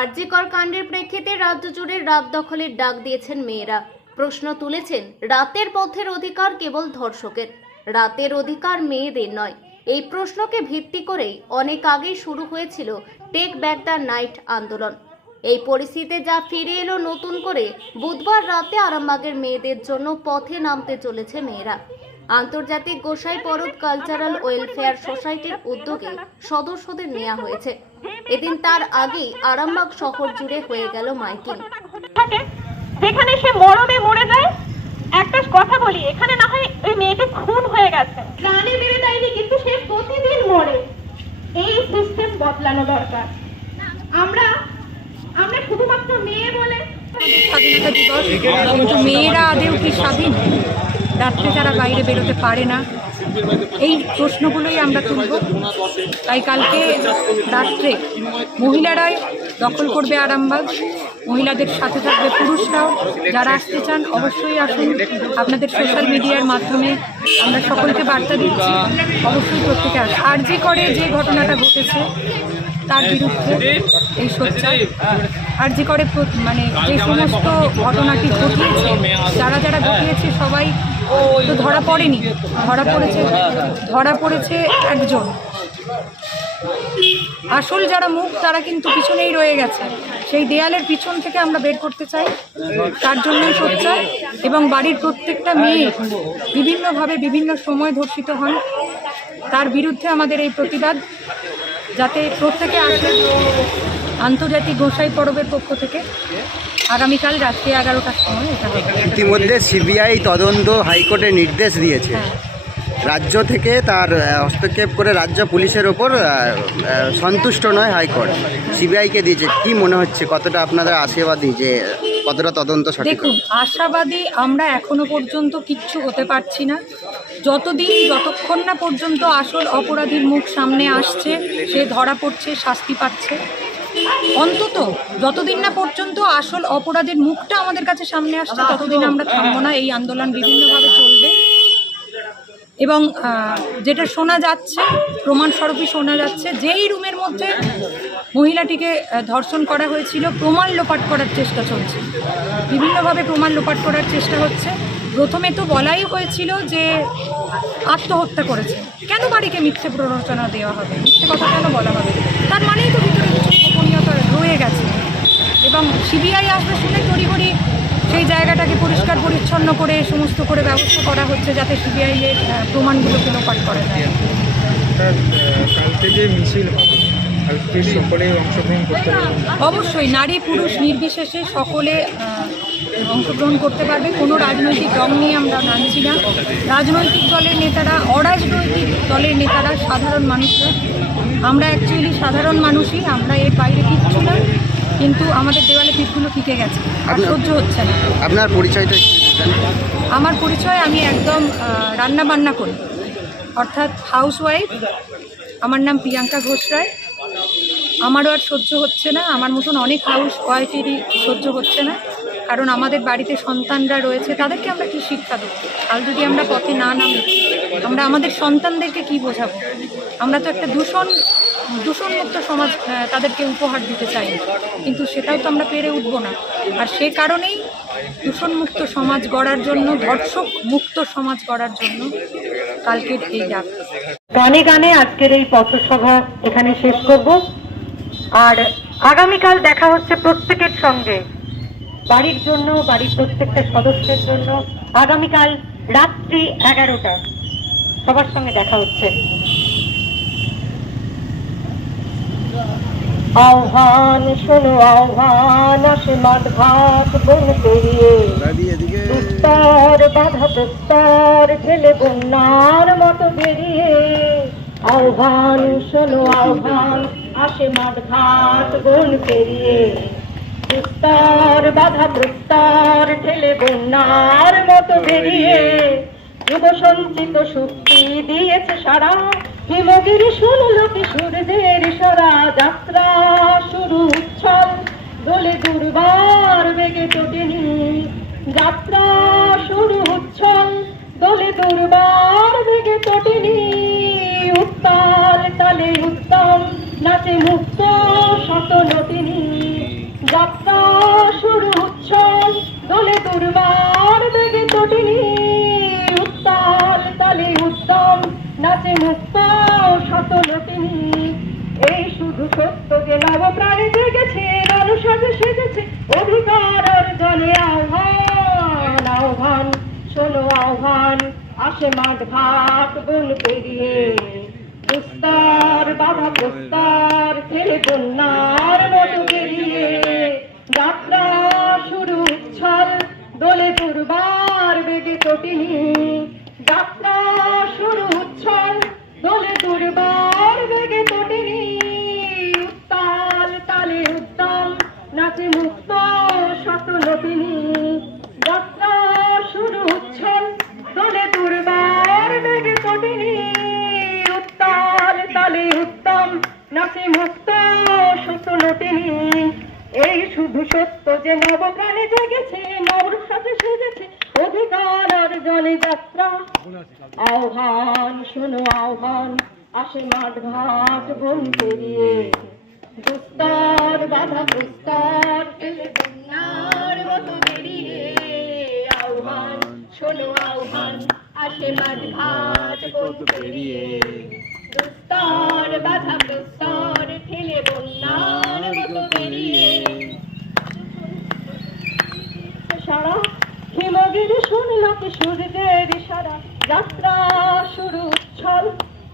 আরজি কর কাণ্ডের প্রেক্ষিতে রাজ্য জুড়ে রাত দখলের ডাক দিয়েছেন মেয়েরা। প্রশ্ন তুলেছেন, রাতের পথের অধিকার কেবল ধর্ষকের, রাতের অধিকার মেয়েদের নয়। এই প্রশ্নকে ভিত্তি করেই অনেক আগেই শুরু হয়েছিল টেক ব্যাক দ্য নাইট আন্দোলন। এই পরিস্থিতিতে যা ফিরে এলো নতুন করে, বুধবার রাতে আরামবাগের মেয়েদের জন্য পথে নামতে চলেছে মেয়েরা। আন্তর্জাতিক গোসাই পরব কালচারাল ওয়েলফেয়ার সোসাইটির উদ্যোগে সদস্যদের নেওয়া হয়েছে। এদিন তার আগেই আরামবাগ শহর জুড়ে হয়ে গেল মাইকিং। যেখানে সে মরমে মরে যায়, একটা কথা বলি, এখানে না হয় ওই মেয়েটি খুন হয়ে গেছে, প্রাণে মেরে দেয়নি, কিন্তু সে প্রতিদিন মরে। এই সিস্টেম বদলানো দরকার। আমরা শুধুমাত্র মেয়ে বলে স্বাধীনতা দিবস, কিন্তু মেয়েরা আদেও কি স্বাধীন? রাত্রে যারা বাইরে বেরোতে পারে না, এই প্রশ্নগুলোই আমরা তুলব। তাই কালকে রাত্রে মহিলারাই দখল করবে আরামবাগ, মহিলাদের সাথে থাকবে পুরুষরাও। যারা আসতে চান অবশ্যই আসুন। আপনাদের সোশ্যাল মিডিয়ার মাধ্যমে আমরা সকলকে বার্তা দিচ্ছি, অবশ্যই প্রত্যেকে আসুন। আরজি করে যে ঘটনাটা ঘটেছে তার বিরুদ্ধে এই সোচ্চার। আরজি করে মানে যে সমস্ত ঘটনাটি ঘটিয়েছে, যারা ঘটিয়েছে সবাই তো ধরা পড়েনি, ধরা পড়েছে একজন। আসল যারা মুখ তারা কিন্তু পিছনেই রয়ে গেছে। সেই দেয়ালের পিছন থেকে আমরা বের করতে চাই, তার জন্যই সোচ্চার। এবং বাড়ির প্রত্যেকটা মেয়ে বিভিন্নভাবে বিভিন্ন সময় ধর্ষিত হন, তার বিরুদ্ধে আমাদের এই প্রতিবাদ, যাতে প্রত্যেকে আসে। আন্তর্জাতিক গোসাই পরবের পক্ষ থেকে আগামীকাল রাত্রি 11টার সময় এটা হবে। ইতিমধ্যে সিবিআই তদন্ত হাইকোর্টে নির্দেশ দিয়েছে। রাজ্য থেকে তার হস্তক্ষেপ করে রাজ্য পুলিশের ওপর সন্তুষ্ট নয় হাইকোর্ট, সিবিআইকে দিয়েছে। কি মনে হচ্ছে, কতটা আপনাদের আশাবাদী যে কতটা তদন্ত সঠিক? দেখুন, আশাবাদী আমরা এখনো পর্যন্ত কিচ্ছু হতে পারছি না, যতক্ষণ না পর্যন্ত আসল অপরাধীর মুখ সামনে আসছে, সে ধরা পড়ছে, শাস্তি পাচ্ছে। অন্তত যতদিন না পর্যন্ত আসল অপরাধের মুখটা আমাদের কাছে সামনে আসছে, ততদিন আমরা থামবো না। এই আন্দোলন বিভিন্নভাবে চলবে। এবং যেটা শোনা যাচ্ছে, প্রমাণস্বরূপই শোনা যাচ্ছে, যেই রুমের মধ্যে মহিলাটিকে ধর্ষণ করা হয়েছিল, প্রমাণ লোপাট করার চেষ্টা চলছে। বিভিন্নভাবে প্রমাণ লোপাট করার চেষ্টা হচ্ছে। প্রথমে তো বলাই হয়েছিল যে আত্মহত্যা করেছে। কেন বাড়িকে মিথ্যে প্ররোচনা দেওয়া হবে, মিথ্যে কথা কেন বলা হবে? তার মানেই তো ভিতরে কিছু গোপনীয়তা রয়ে গেছে। এবং সিবিআই আসবে শুনে তড়িঘড়ি সেই জায়গাটাকে পরিষ্কার পরিচ্ছন্ন করে সমস্ত করে ব্যবস্থা করা হচ্ছে, যাতে সিবিআই এর প্রমাণগুলোকে লোপাট করা যায়। কালকে যে মিছিল হবে, কালকে সকলেই অংশগ্রহণ করতে পারবে? অবশ্যই, নারী পুরুষ নির্বিশেষে সকলে অংশগ্রহণ করতে পারবে। কোনো রাজনৈতিক রং নিয়ে আমরা নামছি না। রাজনৈতিক দলের নেতারা, অরাজনৈতিক দলের নেতারা, সাধারণ মানুষরা, আমরা অ্যাকচুয়ালি সাধারণ মানুষই, আমরা এর বাইরে কিচ্ছু না। কিন্তু আমাদের দেওয়ালে পিঠগুলো টিকে গেছে, আর সহ্য হচ্ছে না। আপনার পরিচয়টা? আমার পরিচয়, আমি একদম রান্না বান্না করি, অর্থাৎ হাউসওয়াইফ। আমার নাম প্রিয়াঙ্কা ঘোষ রায়। আমারও আর সহ্য হচ্ছে না, আমার মতন অনেক হাউস ওয়াইফেরই সহ্য হচ্ছে না। কারণ আমাদের বাড়িতে সন্তানরা রয়েছে, তাদেরকে আমরা কী শিক্ষা দেবো? কাল যদি আমরা পথে না নামি, আমরা আমাদের সন্তানদেরকে কি বোঝাবো? আমরা তো একটা দূষণমুক্ত সমাজ তাদেরকে উপহার দিতে চাই, কিন্তু সেটাও তো আমরা পেরে উঠবো না। আর সে কারণেই দূষণমুক্ত সমাজ গড়ার জন্য, ধর্ষক মুক্ত সমাজ গড়ার জন্য কালকের এই ডাক। গানে গানে আজকের এই পথসভা এখানে শেষ করব। আর আগামীকাল দেখা হচ্ছে প্রত্যেকের সঙ্গে, বাড়ির জন্য, বাড়ির প্রত্যেকটা সদস্যের জন্য আগামীকাল রাত্রি 11টা সবার সঙ্গে দেখা হচ্ছে। আহ্বান শোনো আহ্বান, আসে মাঠ ঘাট বন পেরিয়ে, উত্তর বাধা প্রস্তর ঠেলে বন্যার মতো বেরিয়ে। আহ্বান শোনো আহ্বান, আসে মাঠ ঘাট বন পেরিয়ে, উত্তর বাধা প্রস্তর ঠেলে বন্যার মতো বেরিয়ে। যুব সঞ্চিত শক্তি দিয়েছে সারা, হিমগিরি শুনল কিশোরদের সারা। যাত্রা শুরু উচ্ছল, দোলে দুর্বার বেগে চটিনি। যাত্রা শুরু উচ্ছল, দোলে দুর্বার বেগে চটিনি। উত্তাল তালে উত্তম নাচে মুক্ত শত নতিনী। উচ্ছল দোলে দুর্বার বেগে তটিনী উত্তাল তালে উদ্যম নাচে মুক্ত শত নটিনী এই শুধু সত্য যে নবপ্রাণে জেগেছে রণসাজে সেজেছে অধিকার অর্জনে আহ্বান আহ্বান শোনো আহ্বান আসে মাঠ ঘাট বন পেরিয়ে দুস্তর বাধা প্রস্তর ছেলে কন্যার মতো বেরিয়ে যাত্রা শুরু উচ্ছল দোলে দুর্বার বেগে তটিনী যাত্রা শুরু উচ্ছল দোলে দুর্বার বেগে তটিনী উত্তাল তালে উদ্যম নাচে মুক্ত শত নটিনী যাত্রা শুরু উচ্ছল দোলে দুর্বার বেগে তটিনী উত্তাল তালে উদ্যম নাচে মুক্ত শত নটিনী এই শুধু সত্য যে নবপ্রাণে জেগেছে নবসাজে সেজেছে অধিকার অর্জনে যাত্রা আহ্বান শোনো আহ্বান আসে মাঠ ঘাট বন পেরিয়ে দুস্তর বাধা প্রস্তর ছেলে কন্যার মতো বেরিয়ে আহ্বান শোনো আহ্বান আসে মাঠ ঘাট বন পেরিয়ে দুস্তর বাধা প্রস্তর ঠেলে বন্যার মতো বেরিয়ে সারা হিমগিরি শুনল কি সূর্যের ইশারা যাত্রা শুরু উচ্ছল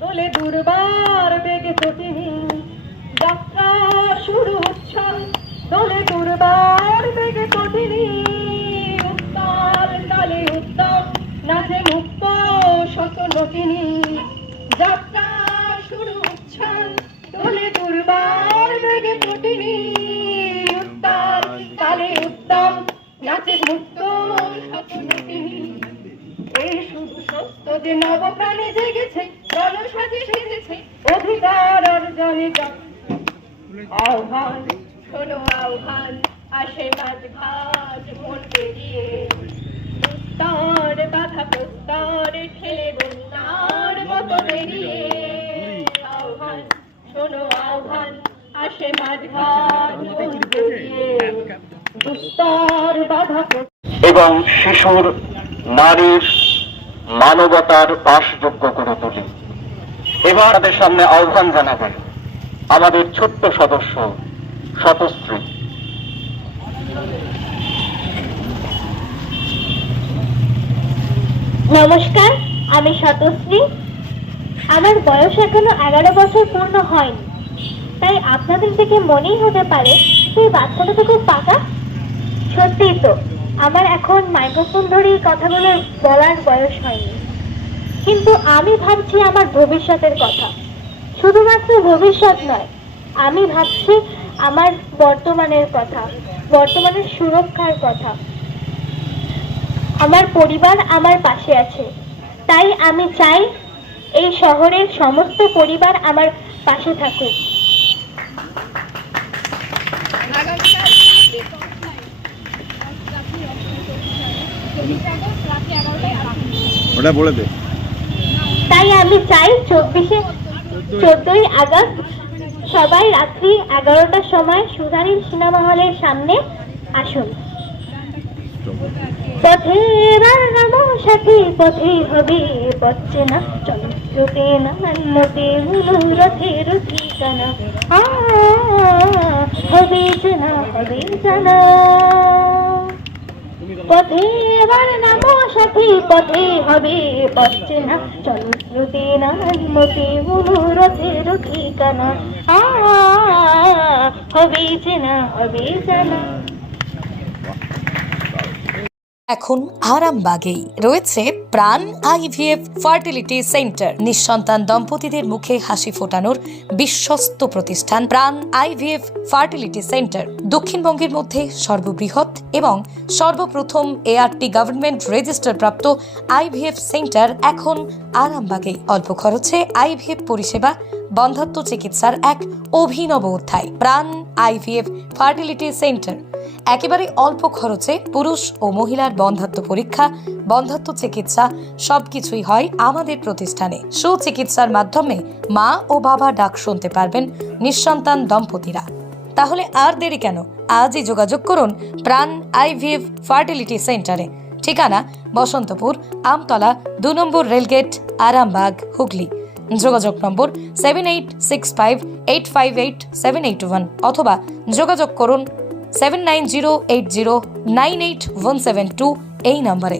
দোলে দুর্বার বেগে তটিনী যাত্রা শুরু উচ্ছল দোলে দুর্বার বেগে তটিনী উত্তাল তালে উদ্যম নাচে মুক্ত শত নটিনী যাত্রা শুরু উচ্ছল দোলে দুর্বার বেগে তটিনী উত্তাল তালে উদ্যম নাচে মুক্ত শত নটিনী এই শুধু সত্য যে নবপ্রাণে জেগেছে রণসাজে সেজেছে অধিকার অর্জনে আহ্বান শোনো আহ্বান আসে মাঝ ঘাট মন পেরিয়ে উত্তর বাধা প্রস্তর ঠেলে বন্যার মতো বেরিয়ে আহ্বান শোনো আহ্বান আসে মাঝ ঘাট মন পেরিয়ে উত্তর বাধা এবং শিশুর নারীর মানবতার বাসযোগ্য করে তুলি। এবার তাদের সামনে আহ্বান জানাবে আমাদের ছোট্ট সদস্য শতশ্রী। নমস্কার, আমি শতশ্রী। আমার বয়স এখনো 11 বছর পূর্ণ হয়নি, তাই আপনাদের দেখে মনেই হতে পারে সেই বাচ্চাটা তো খুব পাকা। সত্যিই তো, আমার এখন মাইক্রোফোন ধরে এই কথাগুলো বলার বয়স হয়নি, কিন্তু আমি ভাবছি আমার ভবিষ্যতের কথা। শুধুমাত্র ভবিষ্যৎ নয়, আমি ভাবছি আমার বর্তমানের কথা, বর্তমানের সুরক্ষার কথা। আমার পরিবার আমার পাশে আছে, তাই আমি চাই এই শহরের সমস্ত পরিবার আমার পাশে থাকুক। ওটা বলে দে। তাই আমি চাই 14ই আগস্ট সবাই রাত্রি 11টার সময় সুধারী সিনেমা হলের সামনে আসুন। পথে এবার নামো সাথী, পথেই হবে পথে না চলতে না নদী রথের ঠিকানা হবে জানা, হবে জানা। পথে এবার নামো সাথী, পথে হবে পথে না চলতে না নদী রথের ঠিকানা হবে জানা, হবে জানা। এখন আরামবাগেই রয়েছে প্রাণ আইভিএফ ফার্টিলিটি সেন্টার। নিঃসন্তান দম্পতিদের মুখে হাসি ফোটানোর বিশ্বস্ত প্রতিষ্ঠান প্রাণ আইভিএফ ফার্টিলিটি সেন্টার দক্ষিণবঙ্গের মধ্যে সর্ববৃহৎ এবং সর্বপ্রথম এআরটি গভর্নমেন্ট রেজিস্টার প্রাপ্ত আইভিএফ সেন্টার এখন আরামবাগেই। অল্প খরচে আইভিএফ পরিষেবা, বন্ধাত্ম চিকিৎসার এক অভিনব অধ্যায়। প্রাণ আইভিএফ ফার্টিলিটি সেন্টার একেবারে অল্প খরচে পুরুষ ও মহিলার বন্ধাত্ম পরীক্ষা, বন্ধাত্ম চিকিৎসা সবকিছুই হয় আমাদের প্রতিষ্ঠানে। সুচিকিৎসার মাধ্যমে মা ও বাবা ডাক শুনতে পারবেন নিঃসন্তান দম্পতিরা। তাহলে আর দেরি কেন? আজই যোগাযোগ করুন প্রাণ আইভিএফ ফার্টিলিটি সেন্টারে। ঠিকানা বসন্তপুর, আমতলা, 2 নম্বর রেলগেট, আরামবাগ, হুগলি। যোগাযোগ নম্বর 7865858781 অথবা যোগাযোগ করুন 7908098172 এই নম্বরে।